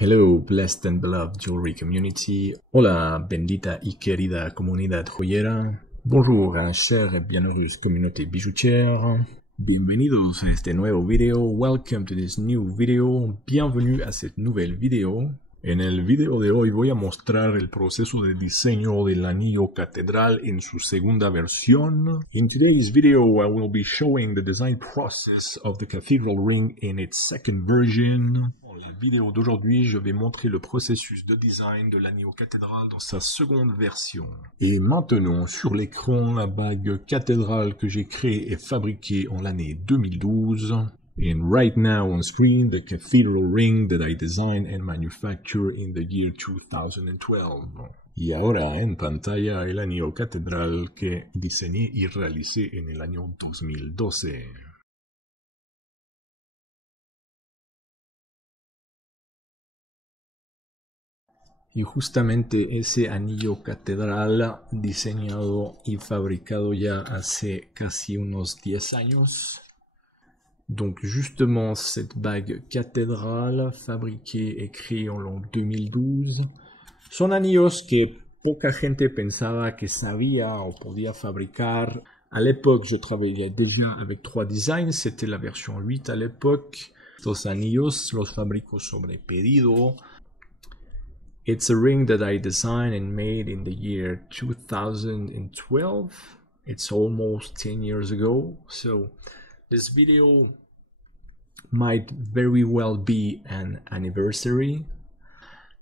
Hello, blessed and beloved jewelry community. Hola, bendita y querida comunidad joyera. Bonjour, chère et bienheureuse communauté bijoutière. Bienvenidos a este nuevo video. Welcome to this new video. Bienvenue a cette nouvelle vidéo. En el video de hoy voy a mostrar el proceso de diseño del anillo catedral en su segunda versión. In today's video, I will be showing the design process of the cathedral ring in its second version. Dans la vidéo d'aujourd'hui, je vais montrer le processus de design de l'anillo cathédral dans sa seconde version. Et maintenant, sur l'écran, la bague cathédrale que j'ai créée et fabriquée en l'année 2012. And right now on screen, the cathedral ring that I designed and manufactured in the year 2012. Y ahora en pantalla el anillo catedral que diseñé y realicé en el año 2012. Y justamente ese anillo catedral diseñado y fabricado ya hace casi unos 10 años. Donc justement cette bague cathédrale fabriquée et créée en l'an 2012 son anillos que poca gente pensaba que sabía o podía fabricar. À l'époque, je travaillais déjà avec 3 designs, c'était la version 8 à l'époque. Estos anillos los fabrico sobre pedido. It's a ring that I designed and made in the year 2012. It's almost 10 years ago. So this video might very well be an anniversary.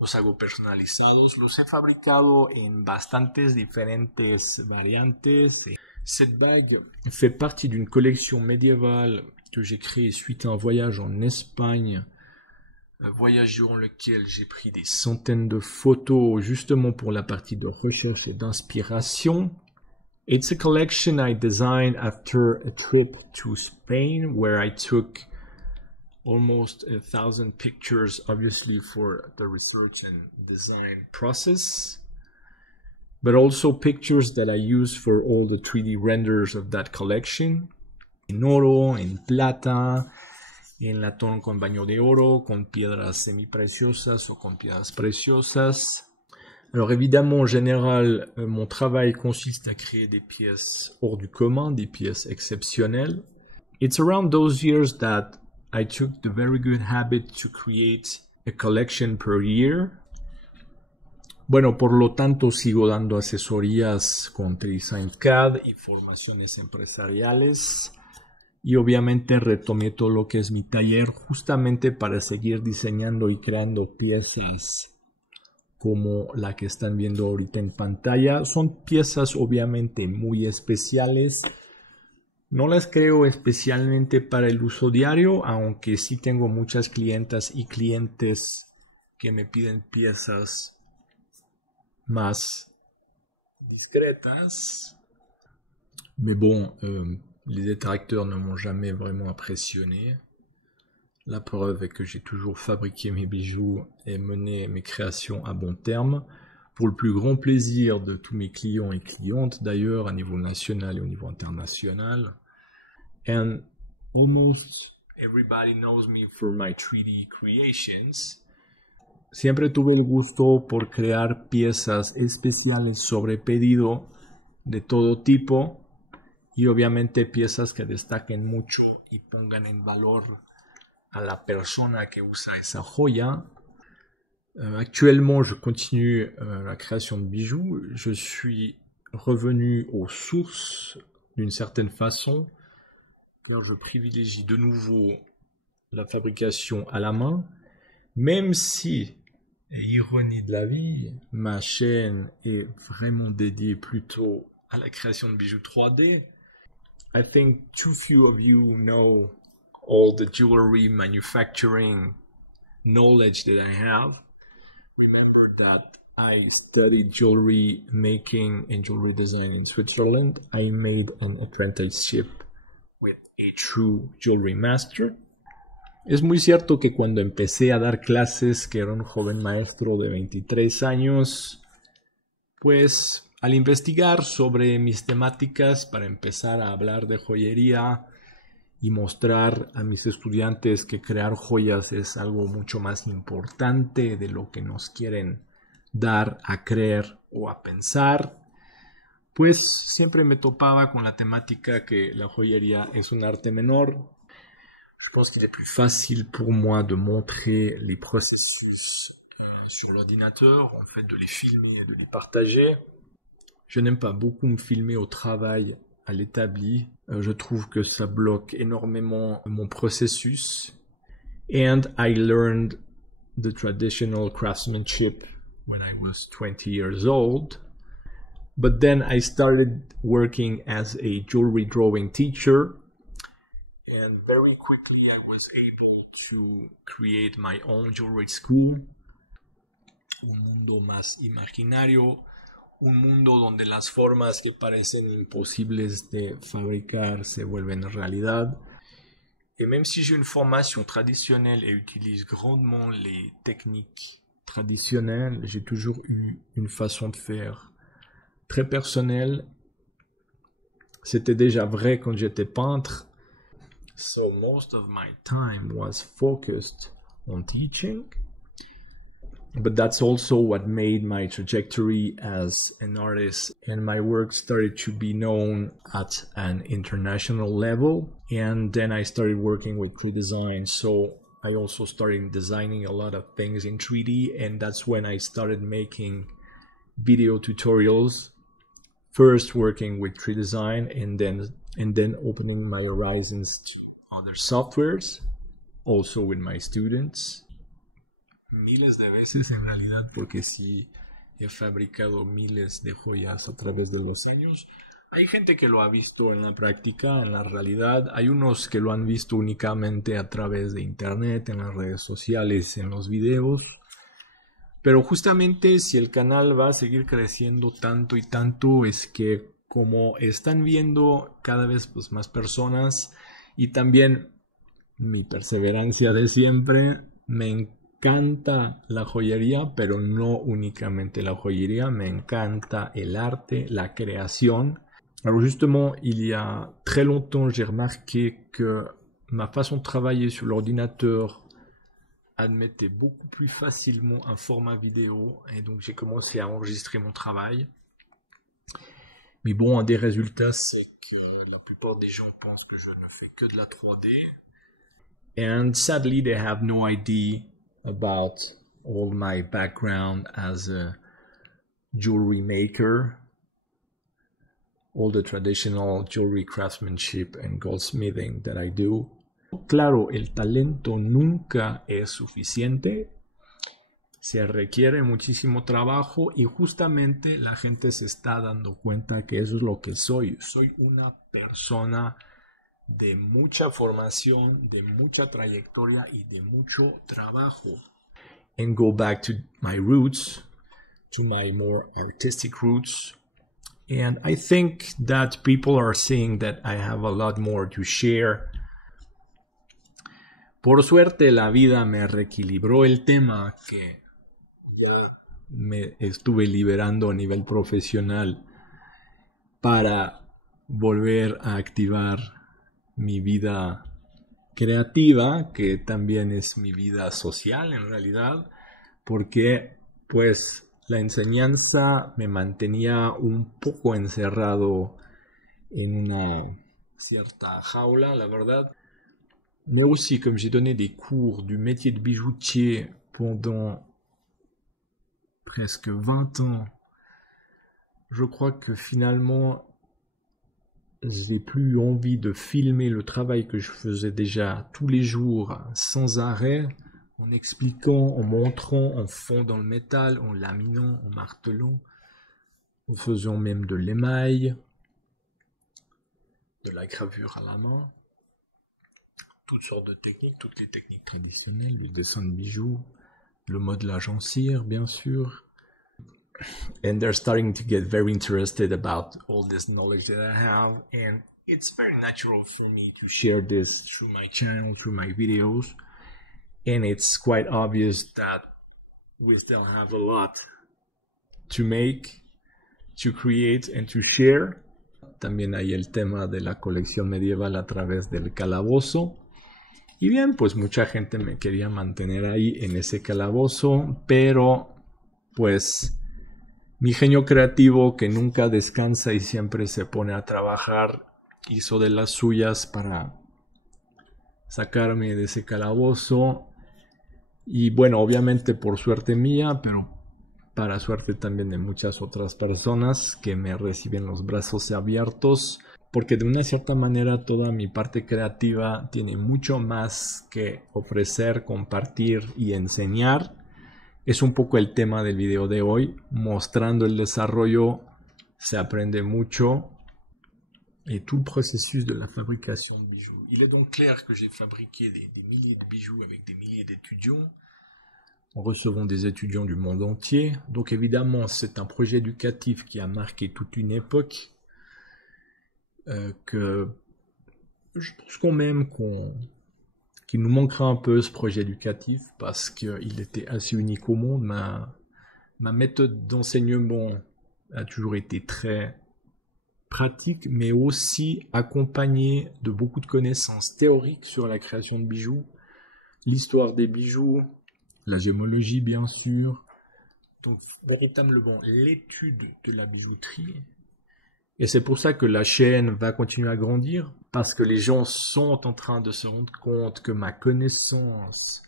Los hago personalizados, los he fabricado en bastantes diferentes variantes. Cette bague fait partie d'une collection médiévale que j'ai créée suite à un voyage en Espagne. Un voyage durant lequel j'ai pris des centaines de photos justement pour la partie de recherche et d'inspiration. It's a collection I designed after a trip to Spain where I took almost 1,000 pictures, obviously for the research and design process, but also pictures that I use for all the 3D renders of that collection. En oro, en plata, en latón con baño de oro, con piedras semi-preciosas o con piedras preciosas. Alors évidemment, en général, mon travail consiste à créer des pièces hors du commun, des pièces exceptionnelles. It's around those years that I took the very good habit to create a collection per year. Bueno, por lo tanto, sigo dando asesorías con Design CAD y formaciones empresariales. Y obviamente retomé todo lo que es mi taller justamente para seguir diseñando y creando piezas como la que están viendo ahorita en pantalla. Son piezas obviamente muy especiales. No las creo especialmente para el uso diario, aunque sí tengo muchas clientas y clientes que me piden piezas más discretas. Mais bon, les détracteurs ne m'ont jamais vraiment impressionné. La preuve est que j'ai toujours fabriqué mes bijoux et mené mes créations à bon terme, pour le plus grand plaisir de tous mes clients et clientes d'ailleurs, à niveau national et au niveau international. And almost everybody knows me for my 3D creations. Siempre tuve el gusto por crear piezas especiales sobre pedido de todo tipo y obviamente piezas que destaquen mucho y pongan en valor à la persona que usa esa joya. Actuellement, je continue la création de bijoux. Je suis revenu aux sources d'une certaine façon, car je privilégie de nouveau la fabrication à la main, même si, ironie de la vie, ma chaîne est vraiment dédiée plutôt à la création de bijoux 3D. I think too few of you know all the jewelry manufacturing knowledge that I have. Remember that I studied jewelry making and jewelry design in Switzerland. I made an apprenticeship with a true jewelry master. Es muy cierto que cuando empecé a dar clases, que era un joven maestro de 23 años, pues al investigar sobre mis temáticas para empezar a hablar de joyería y mostrar a mis estudiantes que crear joyas es algo mucho más importante de lo que nos quieren dar a creer o a pensar, pues siempre me topaba con la temática que la joyería es un arte menor. Je pense qu'il est plus facile pour moi de montrer les processus sur l'ordinateur, en fait de les filmer et de les partager. Je n'aime pas beaucoup me filmer au travail à l'établi. Je trouve que ça bloque énormément mon processus. And I learned the traditional craftsmanship when I was 20 years old. But then I started working as a jewelry drawing teacher. And very quickly I was able to create my own jewelry school. Un mundo más imaginario. Un mundo donde las formas que parecen imposibles de fabricar se vuelven realidad. Et même si j'ai une formation traditionnelle et utilise grandement les techniques traditionnelles, j'ai toujours eu une façon de faire très personnelle. C'était déjà vrai quand j'étais peintre. So most of my time was focused on teaching. But that's also what made my trajectory as an artist, and my work started to be known at an international level. And then I started working with 3D design, so I also started designing a lot of things in 3D, and that's when I started making video tutorials, first working with 3D design and then opening my horizons to other softwares, also with my students. Miles de veces en realidad, porque sí he fabricado miles de joyas a través de los años. Hay gente que lo ha visto en la práctica, en la realidad. Hay unos que lo han visto únicamente a través de internet, en las redes sociales, en los videos. Pero justamente si el canal va a seguir creciendo tanto y tanto, es que como están viendo cada vez pues, más personas y también mi perseverancia de siempre, me encanta la joyería, pero no únicamente la joyería, me encanta el arte, la création. Alors justement, il y a très longtemps, j'ai remarqué que ma façon de travailler sur l'ordinateur admettait beaucoup plus facilement un format vidéo, et donc j'ai commencé à enregistrer mon travail. Mais bon, un des résultats, c'est que la plupart des gens pensent que je ne fais que de la 3D. And sadly, they have no idea about all my background as a jewelry maker, all the traditional jewelry craftsmanship and goldsmithing that I do. Claro, el talento nunca es suficiente, se requiere muchísimo trabajo y justamente la gente se está dando cuenta que eso es lo que soy. Soy una persona de mucha formación, de mucha trayectoria y de mucho trabajo. And go back to my roots, to my more artistic roots. And I think that people are seeing that I have a lot more to share. Por suerte la vida me reequilibró el tema que ya me estuve liberando a nivel profesional para volver a activar mi vida creativa, que también es mi vida social en realidad, porque pues la enseñanza me mantenía un poco encerrado en una cierta jaula, la verdad. Mais aussi, comme j'ai donné des cours du métier de bijoutier pendant presque 20 ans, je crois que finalement j'ai plus envie de filmer le travail que je faisais déjà tous les jours sans arrêt, en expliquant, en montrant, en fondant le métal, en laminant, en martelant, en faisant même de l'émail, de la gravure à la main, toutes sortes de techniques, toutes les techniques traditionnelles, le dessin de bijoux, le modelage en cire, bien sûr. And they're starting to get very interested about all this knowledge that I have, and it's very natural for me to share this through my channel, through my videos, and it's quite obvious that we still have a lot to make, to create, and to share. también hay el tema de la colección medieval a través del calabozo. Y bien, pues mucha gente me quería mantener ahí en ese calabozo, pero pues mi genio creativo, que nunca descansa y siempre se pone a trabajar, hizo de las suyas para sacarme de ese calabozo. Y bueno, obviamente por suerte mía, pero para suerte también de muchas otras personas que me reciben los brazos abiertos, porque de una cierta manera toda mi parte creativa tiene mucho más que ofrecer, compartir y enseñar. Es un poco el tema del video de hoy, mostrando el desarrollo, se aprende mucho. Et tout le processus de la fabrication de bijoux. Il est donc clair que j'ai fabriqué des milliers de bijoux avec des milliers d'étudiants, en recevant des étudiants du monde entier. Donc évidemment, c'est un projet éducatif qui a marqué toute une époque, que je pense quand même qu'il nous manquera un peu ce projet éducatif, parce qu'il était assez unique au monde. Ma méthode d'enseignement a toujours été très pratique, mais aussi accompagnée de beaucoup de connaissances théoriques sur la création de bijoux, l'histoire des bijoux, la gémologie bien sûr, donc véritablement l'étude de la bijouterie. Et c'est pour ça que la chaîne va continuer à grandir, parce que les gens sont en train de se rendre compte que ma connaissance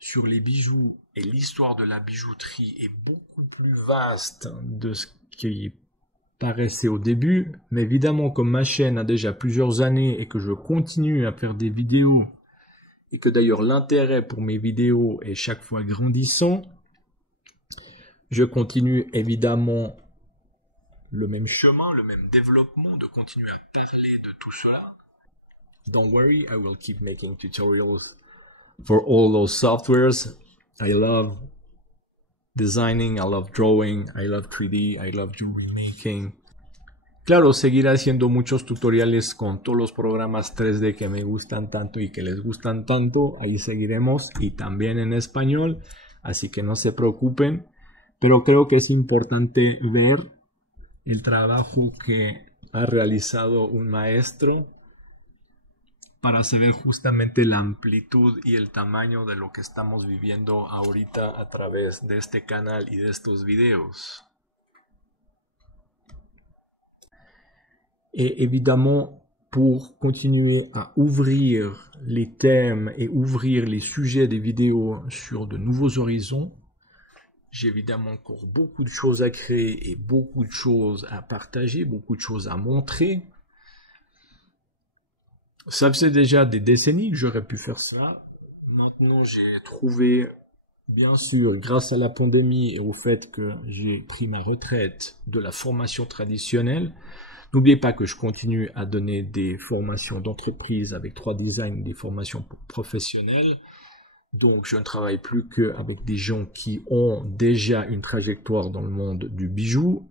sur les bijoux et l'histoire de la bijouterie est beaucoup plus vaste de ce qui paraissait au début. Mais évidemment, comme ma chaîne a déjà plusieurs années et que je continue à faire des vidéos, et que d'ailleurs l'intérêt pour mes vidéos est chaque fois grandissant, je continue évidemment le même chemin, le même développement, de continuer à parler de tout cela. Don't worry, I will keep making tutorials for all those softwares. I love designing, I love drawing, I love 3D, I love jewelry making. Claro, seguiré haciendo muchos tutoriales con todos los programas 3D que me gustan tanto y que les gustan tanto. Ahí seguiremos, y también en español, así que no se preocupen. Pero creo que es importante ver el trabajo que ha realizado un maestro para saber justamente la amplitud y el tamaño de lo que estamos viviendo ahorita a través de este canal y de estos videos. Et évidemment, pour continuer à ouvrir les thèmes et ouvrir les sujets des vidéos sur de nouveaux horizons, j'ai évidemment encore beaucoup de choses à créer et beaucoup de choses à partager, beaucoup de choses à montrer. Ça faisait déjà des décennies que j'aurais pu faire ça. Maintenant, j'ai trouvé, bien sûr, grâce à la pandémie et au fait que j'ai pris ma retraite de la formation traditionnelle. N'oubliez pas que je continue à donner des formations d'entreprise avec 3 designs, des formations professionnelles. Donc, je ne travaille plus qu'avec des gens qui ont déjà une trajectoire dans le monde du bijou.